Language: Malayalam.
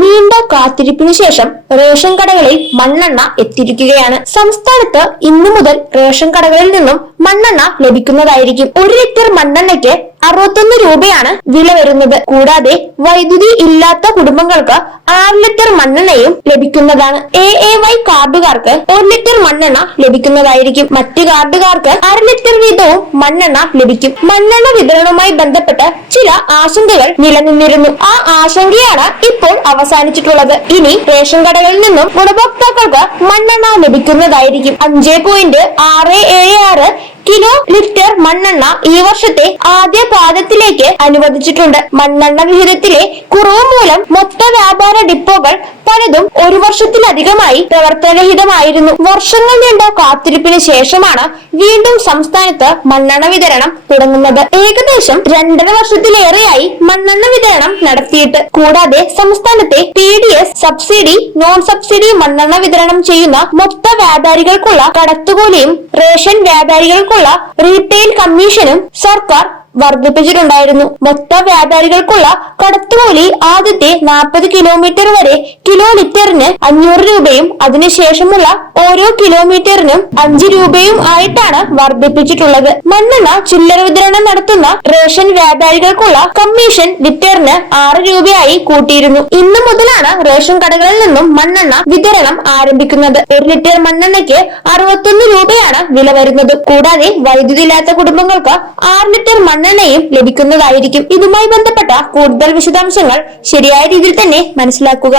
നീണ്ട കാത്തിരിപ്പിനു ശേഷം റേഷൻ കടകളിൽ മണ്ണെണ്ണ എത്തിയിരിക്കുകയാണ്. സംസ്ഥാനത്ത് ഇന്നു മുതൽ റേഷൻ കടകളിൽ നിന്നും മണ്ണെണ്ണ ലഭിക്കുന്നതായിരിക്കും. ഒരു ലിറ്റർ മണ്ണെണ്ണയ്ക്ക് അറുപത്തൊന്ന് രൂപയാണ് വില വരുന്നത്. കൂടാതെ വൈദ്യുതി ഇല്ലാത്ത കുടുംബങ്ങൾക്ക് ആറ് ലിറ്റർ മണ്ണെണ്ണയും ലഭിക്കുന്നതാണ്. എ എ വൈ കാർഡുകാർക്ക് ഒരു ലിറ്റർ മണ്ണെണ്ണ ലഭിക്കുന്നതായിരിക്കും. മറ്റു കാർഡുകാർക്ക് അര ലിറ്റർ വീതവും മണ്ണെണ്ണ ലഭിക്കും. മണ്ണെണ്ണ വിതരണവുമായി ബന്ധപ്പെട്ട് ചില ആശങ്കകൾ നിലനിന്നിരുന്നു. ആ ആശങ്കയാണ് ഇപ്പോൾ അവസാനിച്ചിട്ടുള്ളത്. ഇനി റേഷൻ കടകളിൽ നിന്നും ഗുണഭോക്താക്കൾക്ക് മണ്ണെണ്ണ ലഭിക്കുന്നതായിരിക്കും. അഞ്ച് പോയിന്റ് ആറ് ഏഴ് ആറ് കിലോ ലിറ്റർ മണ്ണെണ്ണ ഈ വർഷത്തെ ആദ്യ പാദത്തിലേക്ക് അനുവദിച്ചിട്ടുണ്ട്. മണ്ണെണ്ണ വിഹിതത്തിലെ കുറവ് മൂലം മൊത്ത വ്യാപാര ഡിപ്പോകൾ പലതും ഒരു വർഷത്തിലധികമായി പ്രവർത്തനരഹിതമായിരുന്നു. വർഷങ്ങൾ നീണ്ട കാത്തിരിപ്പിന് ശേഷമാണ് വീണ്ടും സംസ്ഥാനത്ത് മണ്ണെണ്ണ വിതരണം തുടങ്ങുന്നത്. ഏകദേശം രണ്ടര വർഷത്തിലേറെയായി മണ്ണെണ്ണ വിതരണം നടത്തിയിട്ട്. കൂടാതെ സംസ്ഥാനത്തെ P D S subsidy non subsidy മണ്ണെണ്ണ വിതരണം ചെയ്യുന്ന മൊത്ത വ്യാപാരികൾക്കുള്ള കടത്തുകൂലിയും റേഷൻ വ്യാപാരികൾക്കുള്ള റീറ്റെയിൽ കമ്മീഷനും സർക്കാർ വർദ്ധിപ്പിച്ചിട്ടുണ്ടായിരുന്നു. മൊത്ത വ്യാപാരികൾക്കുള്ള കടത്തുകൂലി ആദ്യത്തെ നാൽപ്പത് കിലോമീറ്റർ വരെ കിലോ ലിറ്ററിന് അഞ്ഞൂറ് രൂപയും അതിനുശേഷമുള്ള ഓരോ കിലോമീറ്ററിനും അഞ്ച് രൂപയും ആയിട്ടാണ് വർദ്ധിപ്പിച്ചിട്ടുള്ളത്. മണ്ണെണ്ണ ചില്ലറ വിതരണം നടത്തുന്ന റേഷൻ വ്യാപാരികൾക്കുള്ള കമ്മീഷൻ ലിറ്ററിന് ആറ് രൂപയായി കൂട്ടിയിരുന്നു. ഇന്നു മുതലാണ് റേഷൻ കടകളിൽ നിന്നും മണ്ണെണ്ണ വിതരണം ആരംഭിക്കുന്നത്. ഒരു ലിറ്റർ മണ്ണെണ്ണയ്ക്ക് അറുപത്തൊന്ന് രൂപയാണ് വില വരുന്നത്. കൂടാതെ വൈദ്യുതി ഇല്ലാത്ത കുടുംബങ്ങൾക്ക് ആറ് ലിറ്റർ മണ്ണെണ്ണയും ലഭിക്കുന്നതായിരിക്കും. ഇതുമായി ബന്ധപ്പെട്ട കൂടുതൽ വിശദാംശങ്ങൾ ശരിയായ രീതിയിൽ തന്നെ മനസ്സിലാക്കുക.